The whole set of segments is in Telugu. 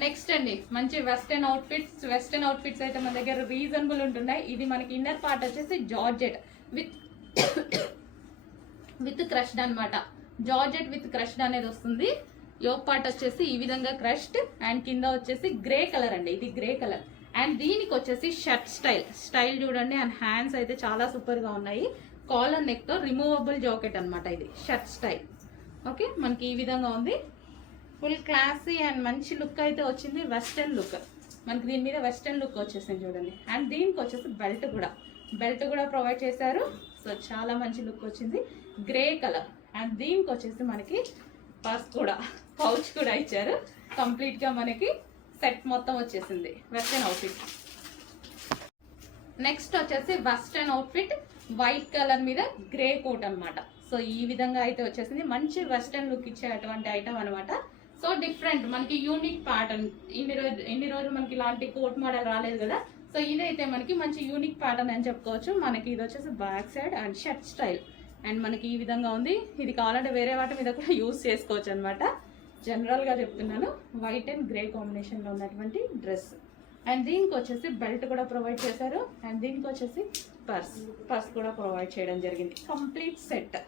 నెక్స్ట్ అండి మంచి వెస్టర్న్ అవుట్ఫిట్స్ అయితే మన దగ్గర రీజనబుల్ ఉంటున్నాయి. ఇది మనకి ఇన్నర్ పార్ట్ వచ్చేసి జార్జెట్ విత్ విత్ క్రష్డ్ అనమాట. జార్జెట్ విత్ క్రష్డ్ అనేది వస్తుంది. యోక్ పార్ట్ వచ్చేసి ఈ విధంగా క్రష్డ్ అండ్ కింద వచ్చేసి గ్రే కలర్ అండి, ఇది గ్రే కలర్. అండ్ దీనికి వచ్చేసి షర్ట్ స్టైల్ చూడండి. అండ్ హ్యాండ్స్ అయితే చాలా సూపర్ గా ఉన్నాయి. కాలర్ నెక్ తో రిమూవబుల్ జాకెట్ అనమాట, ఇది షర్ట్ స్టైల్. ఓకే, మనకి ఈ విధంగా ఉంది. ఫుల్ క్లాసీ అండ్ మంచి లుక్ అయితే వచ్చింది. వెస్టర్న్ లుక్ మనకి దీని మీద వెస్టర్న్ లుక్ వచ్చేసింది చూడండి. అండ్ దీనికి వచ్చేసి బెల్ట్ కూడా ప్రొవైడ్ చేశారు. సో చాలా మంచి లుక్ వచ్చింది, గ్రే కలర్. అండ్ దీనికి వచ్చేసి మనకి పర్స్ కూడా, పౌచ్ కూడా ఇచ్చారు. కంప్లీట్ గా మనకి సెట్ మొత్తం వచ్చేసింది వెస్టర్న్ అవుట్ఫిట్. నెక్స్ట్ వచ్చేసి వెస్టర్న్ అవుట్ఫిట్ వైట్ కలర్ మీద గ్రే కోట్ అనమాట. సో ఈ విధంగా అయితే వచ్చేసింది. మంచి వెస్టర్న్ లుక్ ఇచ్చేటువంటి ఐటమ్ అనమాట. సో డిఫరెంట్, మనకి యూనిక్ ప్యాటర్న్. ఇన్ని రోజులు మనకి ఇలాంటి కోట్ మోడల్ రాలేదు కదా. సో ఇదైతే మనకి మంచి యూనిక్ ప్యాటర్న్ అని చెప్పుకోవచ్చు. మనకి ఇది వచ్చేసి back side and shirt style. And మనకి ఈ విధంగా ఉంది. ఇది కావాలంటే వేరే వాటి మీద కూడా యూజ్ చేసుకోవచ్చు అనమాట. జనరల్ గా చెప్తున్నాను. వైట్ అండ్ గ్రే కాంబినేషన్ లో ఉన్నటువంటి డ్రెస్. అండ్ దీనికి వచ్చేసి బెల్ట్ కూడా ప్రొవైడ్ చేశారు. అండ్ దీనికి వచ్చేసి పర్స్ కూడా ప్రొవైడ్ చేయడం జరిగింది. Complete set.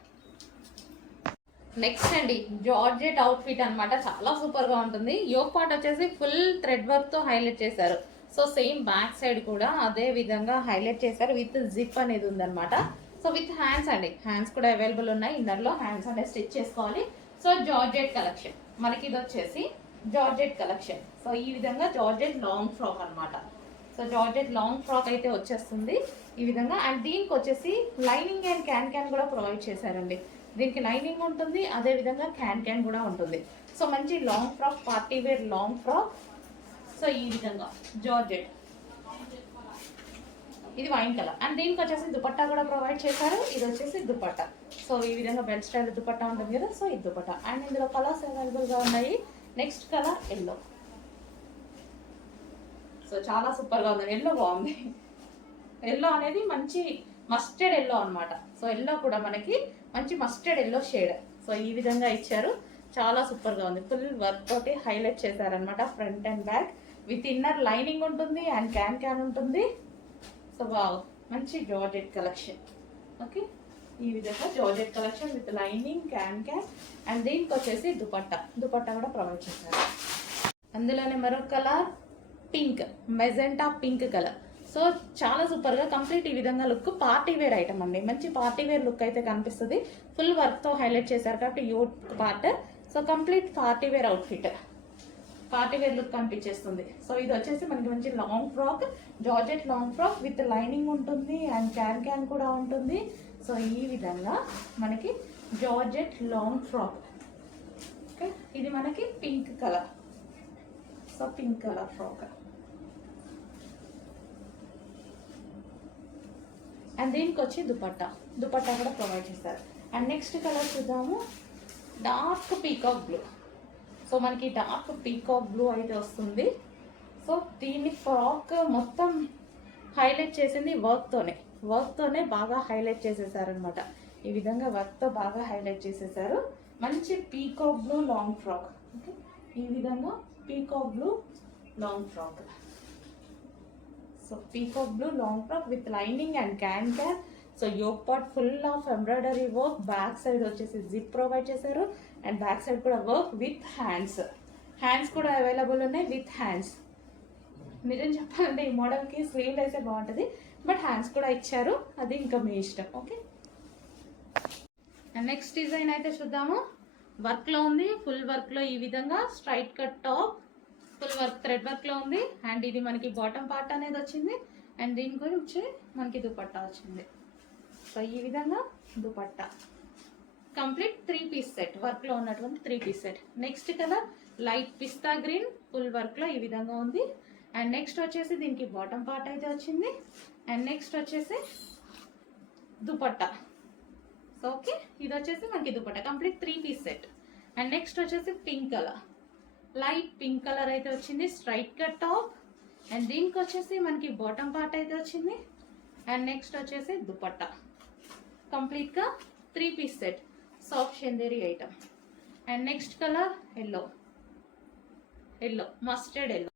నెక్స్ట్ అండి జార్జెట్ అవుట్ఫిట్ అనమాట. చాలా సూపర్ గా ఉంటుంది. యోక్ పార్ట్ వచ్చేసి ఫుల్ థ్రెడ్ వర్క్ తో హైలైట్ చేశారు. సో సేమ్ బ్యాక్ సైడ్ కూడా అదే విధంగా హైలైట్ చేశారు. విత్ జిప్ అనేది ఉందన్నమాట. సో విత్ హ్యాండ్స్ అండి, హ్యాండ్స్ కూడా అవైలబుల్ ఉన్నాయి. ఇన్నర్ లో హ్యాండ్స్ అనేది స్టిచ్ చేసుకోవాలి. సో జార్జెట్ కలెక్షన్ మనకి ఇది వచ్చేసి జార్జెట్ కలెక్షన్. సో ఈ విధంగా జార్జెట్ లాంగ్ ఫ్రాక్ అనమాట. సో జార్జెట్ లాంగ్ ఫ్రాక్ అయితే వచ్చేస్తుంది ఈ విధంగా. అండ్ దీనికి వచ్చేసి లైనింగ్ అండ్ క్యాన్ కూడా ప్రొవైడ్ చేశారండి. దీనికి లైనింగ్ ఉంటుంది, అదే విధంగా క్యాన్ కూడా ఉంటుంది. సో మంచి long frock, party wear long frock. So ఈ విధంగా జార్జెట్, ఇది వైన్ కలర్. అండ్ దీనికి వచ్చేసి దుపట్టా కూడా ప్రొవైడ్ చేశారు. ఇది వచ్చేసి దుపట్టా. సో ఈ విధంగా బెల్ట్ స్టైల్ దుపట్టా ఉంటుంది కదా. సో ఇది దుపట్టా. అండ్ ఇందులో కలర్స్ అవైలబుల్ గా ఉన్నాయి. Next colour yellow. సో చాలా సూపర్ గా ఉంది. ఎల్లో బాగుంది. ఎల్లో అనేది మంచి మస్టర్డ్ ఎల్లో అనమాట. సో ఎల్లో కూడా మనకి మంచి మస్టర్డ్ ఎల్లో షేడ్. సో ఈ విధంగా ఇచ్చారు. చాలా సూపర్ గా ఉంది. ఫుల్ వర్క్ తోటి హైలైట్ చేశారనమాట. Front and back with inner lining ఉంటుంది అండ్ క్యాన్ ఉంటుంది. సో వావ్, మంచి జార్జెట్ కలెక్షన్. ఓకే, ఈ విధంగా georgette collection with lining can. And దీనికి వచ్చేసి దుపట్టా కూడా ప్రొవైడ్ చేశారు. అందులోనే మరొక colour pink, magenta pink colour. So చాలా సూపర్ గా కంప్లీట్ ఈ విధంగా లుక్. పార్టీ వేర్ ఐటమ్ అండి, మంచి పార్టీ వేర్ లుక్ అయితే కనిపిస్తుంది. ఫుల్ వర్క్ తో హైలైట్ చేశారు కాబట్టి youth part. So complete party wear outfit, party wear look కనిపించేస్తుంది. సో ఇది వచ్చేసి మనకి మంచి long frock, georgette long frock with lining ఉంటుంది అండ్ క్యాన్ కూడా ఉంటుంది. సో ఈ విధంగా మనకి జార్జెట్ లాంగ్ ఫ్రాక్. ఓకే, ఇది మనకి pink colour. So pink colour frock. And దీనికి వచ్చి దుపట్టా కూడా ప్రొవైడ్ చేస్తారు. అండ్ నెక్స్ట్ కలర్ చూద్దాము, డార్క్ పీకాక్ బ్లూ. సో మనకి డార్క్ పీకాక్ బ్లూ అయితే వస్తుంది. సో దీన్ని ఫ్రాక్ మొత్తం హైలైట్ చేసింది వర్క్తోనే బాగా హైలైట్ చేసేసారనమాట. ఈ విధంగా వర్క్తో బాగా హైలైట్ చేసేసారు. మంచి peacock blue long frock. Okay, ఈ విధంగా peacock blue long frock. So peacock blue long frock with lining and can. So yoke part full of embroidery work. Back side వచ్చేసి జిప్ ప్రొవైడ్ చేశారు. అండ్ బ్యాక్ సైడ్ కూడా వర్క్ విత్ హ్యాండ్స్ కూడా అవైలబుల్ ఉన్నాయి విత్ హ్యాండ్స్. నిజం చెప్పాలంటే ఈ మోడల్కి స్లీవ్ అయితే బాగుంటుంది, బట్ హ్యాండ్స్ కూడా ఇచ్చారు, అది ఇంకా మీ ఇష్టం. ఓకే, అండ్ నెక్స్ట్ డిజైన్ అయితే చూద్దాము. వర్క్లో ఉంది, ఫుల్ వర్క్లో ఈ విధంగా straight cut top, full work thread వర్క్లో ఉంది. అండ్ ఇది మనకి బాటమ్ పార్ట్ అనేది వచ్చింది. అండ్ దీని గురించి మనకి దుపట్టా వచ్చింది. సో ఈ విధంగా దుపట్టా కంప్లీట్ 3 పీస్ సెట్, వర్క్లో ఉన్నటువంటి 3 piece set. Next colour light pista green, full వర్క్లో ఈ విధంగా ఉంది. అండ్ నెక్స్ట్ వచ్చేసి దీనికి బాటమ్ పార్ట్ అయితే వచ్చింది. అండ్ నెక్స్ట్ వచ్చేసి దుపట్టా. సో ఓకే, ఇది వచ్చేసి మనకి dupatta complete 3 piece set. And next వచ్చేసి pink colour, light pink colour అయితే వచ్చింది. Straight cut top. అండ్ దీనికి వచ్చేసి మనకి బాటమ్ పార్ట్ అయితే వచ్చింది. అండ్ నెక్స్ట్ వచ్చేసి దుపట్టా కంప్లీట్గా 3 piece set, soft Chanderi item. And next colour yellow, mustard yellow.